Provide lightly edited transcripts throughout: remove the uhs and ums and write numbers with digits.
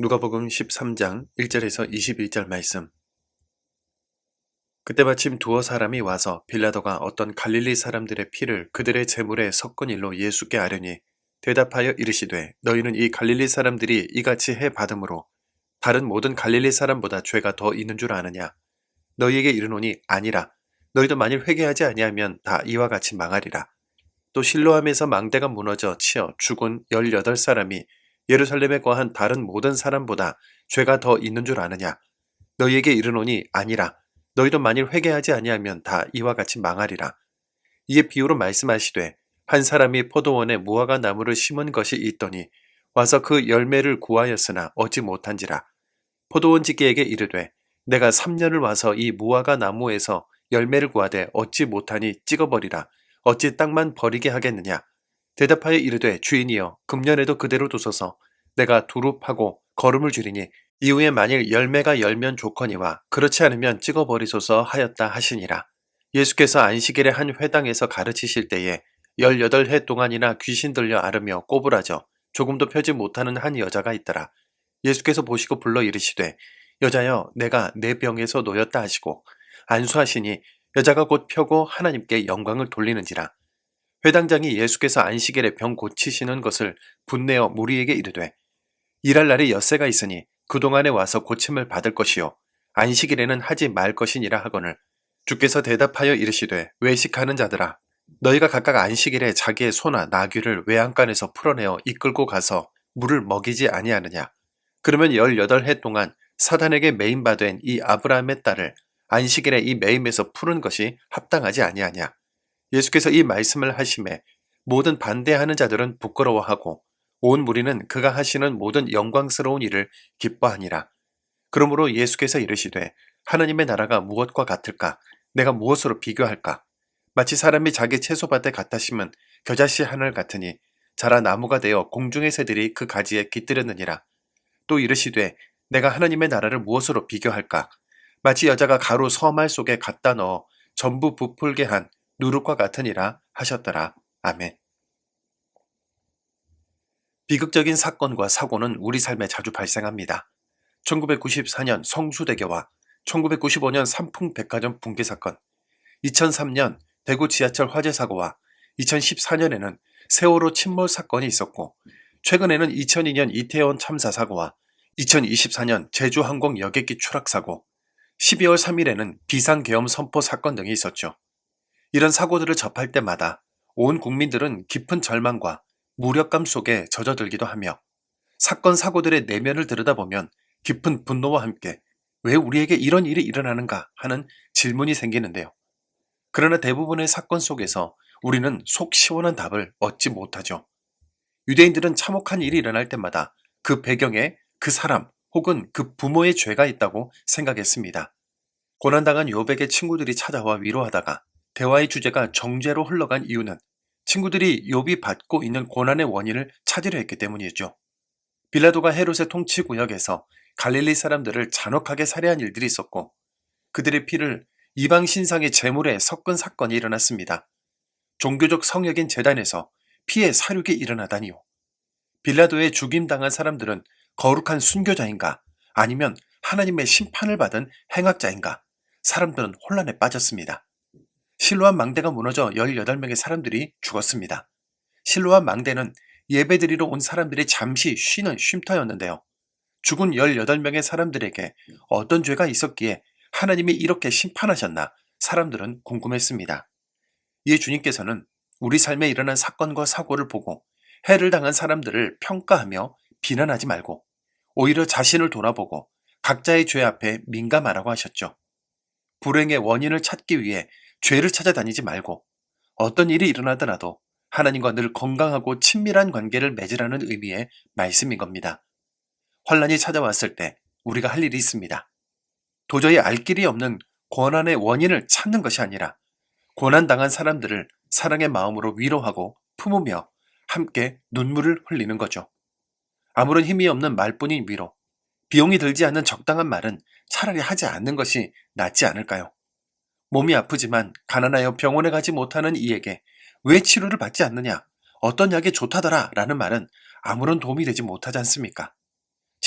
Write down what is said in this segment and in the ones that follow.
누가복음 13장 1절에서 21절 말씀. 그때 마침 두어 사람이 와서 빌라도가 어떤 갈릴리 사람들의 피를 그들의 제물에 섞은 일로 예수께 아뢰니 대답하여 이르시되 너희는 이 갈릴리 사람들이 이같이 해 받음으로 다른 모든 갈릴리 사람보다 죄가 더 있는 줄 아느냐. 너희에게 이르노니 아니라. 너희도 만일 회개하지 아니하면 다 이와 같이 망하리라. 또 실로암에서 망대가 무너져 치어 죽은 18사람이 예루살렘에 거한 다른 모든 사람보다 죄가 더 있는 줄 아느냐. 너희에게 이르노니 아니라. 너희도 만일 회개하지 아니하면 다 이와 같이 망하리라. 이에 비유로 말씀하시되 한 사람이 포도원에 무화과 나무를 심은 것이 있더니 와서 그 열매를 구하였으나 얻지 못한지라. 포도원 지기에게 이르되 내가 3년을 와서 이 무화과 나무에서 열매를 구하되 얻지 못하니 찍어버리라. 어찌 땅만 버리게 하겠느냐. 대답하여 이르되 주인이여 금년에도 그대로 두소서. 내가 두릅하고 거름을 줄이니 이후에 만일 열매가 열면 좋거니와 그렇지 않으면 찍어버리소서 하였다 하시니라. 예수께서 안식일에 한 회당에서 가르치실 때에 18해 동안이나 귀신 들려 앓으며 꼬부라져 조금도 펴지 못하는 한 여자가 있더라. 예수께서 보시고 불러 이르시되 여자여 내가 내 병에서 놓였다 하시고 안수하시니 여자가 곧 펴고 하나님께 영광을 돌리는지라. 회당장이 예수께서 안식일에 병 고치시는 것을 분내어 무리에게 이르되 일할 날이 엿새가 있으니 그동안에 와서 고침을 받을 것이요 안식일에는 하지 말 것이니라 하거늘 주께서 대답하여 이르시되 외식하는 자들아 너희가 각각 안식일에 자기의 소나 나귀를 외양간에서 풀어내어 이끌고 가서 물을 먹이지 아니하느냐. 그러면 18해 동안 사단에게 매임받은 이 아브라함의 딸을 안식일에 이 매임에서 푸는 것이 합당하지 아니하냐. 예수께서 이 말씀을 하심에 모든 반대하는 자들은 부끄러워하고 온 무리는 그가 하시는 모든 영광스러운 일을 기뻐하니라. 그러므로 예수께서 이르시되 하나님의 나라가 무엇과 같을까? 내가 무엇으로 비교할까? 마치 사람이 자기 채소밭에 갖다 심은 겨자씨 하늘 같으니 자라 나무가 되어 공중의 새들이 그 가지에 깃들였느니라. 또 이르시되 내가 하나님의 나라를 무엇으로 비교할까? 마치 여자가 가루 서말 속에 갖다 넣어 전부 부풀게 한 누룩과 같으니라 하셨더라. 아멘. 비극적인 사건과 사고는 우리 삶에 자주 발생합니다. 1994년 성수대교와 1995년 삼풍백화점 붕괴 사건, 2003년 대구 지하철 화재 사고와 2014년에는 세월호 침몰 사건이 있었고 최근에는 2002년 이태원 참사 사고와 2024년 제주항공 여객기 추락 사고, 12월 3일에는 비상계엄 선포 사건 등이 있었죠. 이런 사고들을 접할 때마다 온 국민들은 깊은 절망과 무력감 속에 젖어들기도 하며 사건 사고들의 내면을 들여다보면 깊은 분노와 함께 왜 우리에게 이런 일이 일어나는가 하는 질문이 생기는데요. 그러나 대부분의 사건 속에서 우리는 속 시원한 답을 얻지 못하죠. 유대인들은 참혹한 일이 일어날 때마다 그 배경에 그 사람 혹은 그 부모의 죄가 있다고 생각했습니다. 고난당한 욥에게 친구들이 찾아와 위로하다가 대화의 주제가 정죄로 흘러간 이유는 친구들이 욥이 받고 있는 고난의 원인을 찾으려 했기 때문이죠. 빌라도가 헤롯의 통치 구역에서 갈릴리 사람들을 잔혹하게 살해한 일들이 있었고 그들의 피를 이방 신상의 제물에 섞은 사건이 일어났습니다. 종교적 성역인 제단에서 피의 사륙이 일어나다니요. 빌라도의 죽임당한 사람들은 거룩한 순교자인가 아니면 하나님의 심판을 받은 행악자인가 사람들은 혼란에 빠졌습니다. 실로암 망대가 무너져 18명의 사람들이 죽었습니다. 실로암 망대는 예배드리러 온 사람들이 잠시 쉬는 쉼터였는데요. 죽은 18명의 사람들에게 어떤 죄가 있었기에 하나님이 이렇게 심판하셨나 사람들은 궁금했습니다. 이에 주님께서는 우리 삶에 일어난 사건과 사고를 보고 해를 당한 사람들을 평가하며 비난하지 말고 오히려 자신을 돌아보고 각자의 죄 앞에 민감하라고 하셨죠. 불행의 원인을 찾기 위해 죄를 찾아다니지 말고 어떤 일이 일어나더라도 하나님과 늘 건강하고 친밀한 관계를 맺으라는 의미의 말씀인 겁니다. 환란이 찾아왔을 때 우리가 할 일이 있습니다. 도저히 알 길이 없는 고난의 원인을 찾는 것이 아니라 고난당한 사람들을 사랑의 마음으로 위로하고 품으며 함께 눈물을 흘리는 거죠. 아무런 힘이 없는 말뿐인 위로, 비용이 들지 않는 적당한 말은 차라리 하지 않는 것이 낫지 않을까요? 몸이 아프지만 가난하여 병원에 가지 못하는 이에게 왜 치료를 받지 않느냐, 어떤 약이 좋다더라 라는 말은 아무런 도움이 되지 못하지 않습니까?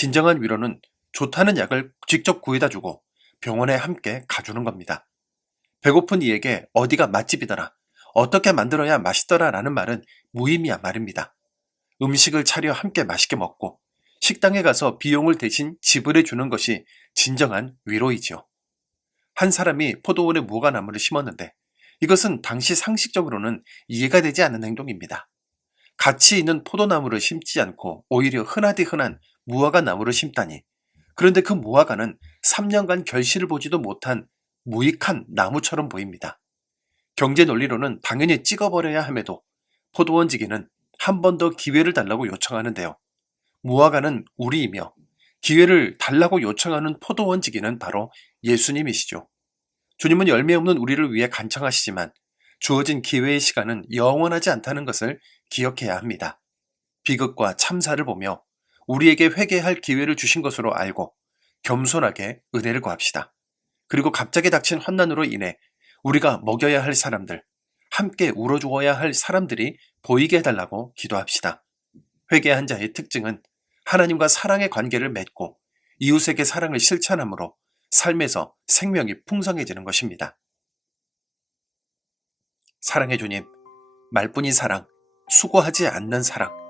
진정한 위로는 좋다는 약을 직접 구해다 주고 병원에 함께 가주는 겁니다. 배고픈 이에게 어디가 맛집이더라, 어떻게 만들어야 맛있더라 라는 말은 무의미한 말입니다. 음식을 차려 함께 맛있게 먹고 식당에 가서 비용을 대신 지불해 주는 것이 진정한 위로이지요. 한 사람이 포도원에 무화과나무를 심었는데 이것은 당시 상식적으로는 이해가 되지 않는 행동입니다. 가치 있는 포도나무를 심지 않고 오히려 흔하디 흔한 무화과나무를 심다니. 그런데 그 무화과는 3년간 결실을 보지도 못한 무익한 나무처럼 보입니다. 경제 논리로는 당연히 찍어버려야 함에도 포도원 지기는 한 번 더 기회를 달라고 요청하는데요. 무화과는 우리이며 기회를 달라고 요청하는 포도원 지기는 바로 예수님이시죠. 주님은 열매 없는 우리를 위해 간청하시지만 주어진 기회의 시간은 영원하지 않다는 것을 기억해야 합니다. 비극과 참사를 보며 우리에게 회개할 기회를 주신 것으로 알고 겸손하게 은혜를 구합시다. 그리고 갑자기 닥친 환난으로 인해 우리가 먹여야 할 사람들, 함께 울어주어야 할 사람들이 보이게 해달라고 기도합시다. 회개한 자의 특징은 하나님과 사랑의 관계를 맺고 이웃에게 사랑을 실천함으로 삶에서 생명이 풍성해지는 것입니다. 사랑의 주님, 말뿐인 사랑, 수고하지 않는 사랑,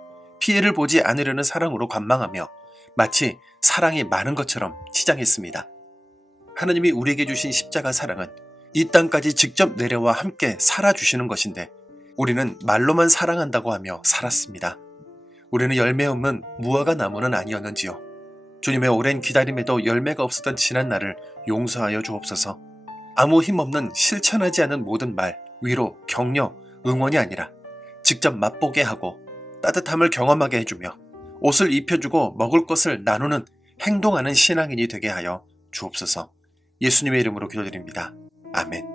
피해를 보지 않으려는 사랑으로 관망하며 마치 사랑이 많은 것처럼 치장했습니다. 하나님이 우리에게 주신 십자가 사랑은 이 땅까지 직접 내려와 함께 살아주시는 것인데 우리는 말로만 사랑한다고 하며 살았습니다. 우리는 열매 없는 무화과 나무는 아니었는지요. 주님의 오랜 기다림에도 열매가 없었던 지난 날을 용서하여 주옵소서. 아무 힘없는 실천하지 않은 모든 말, 위로, 격려, 응원이 아니라 직접 맛보게 하고 따뜻함을 경험하게 해주며 옷을 입혀주고 먹을 것을 나누는 행동하는 신앙인이 되게 하여 주옵소서. 예수님의 이름으로 기도드립니다. 아멘.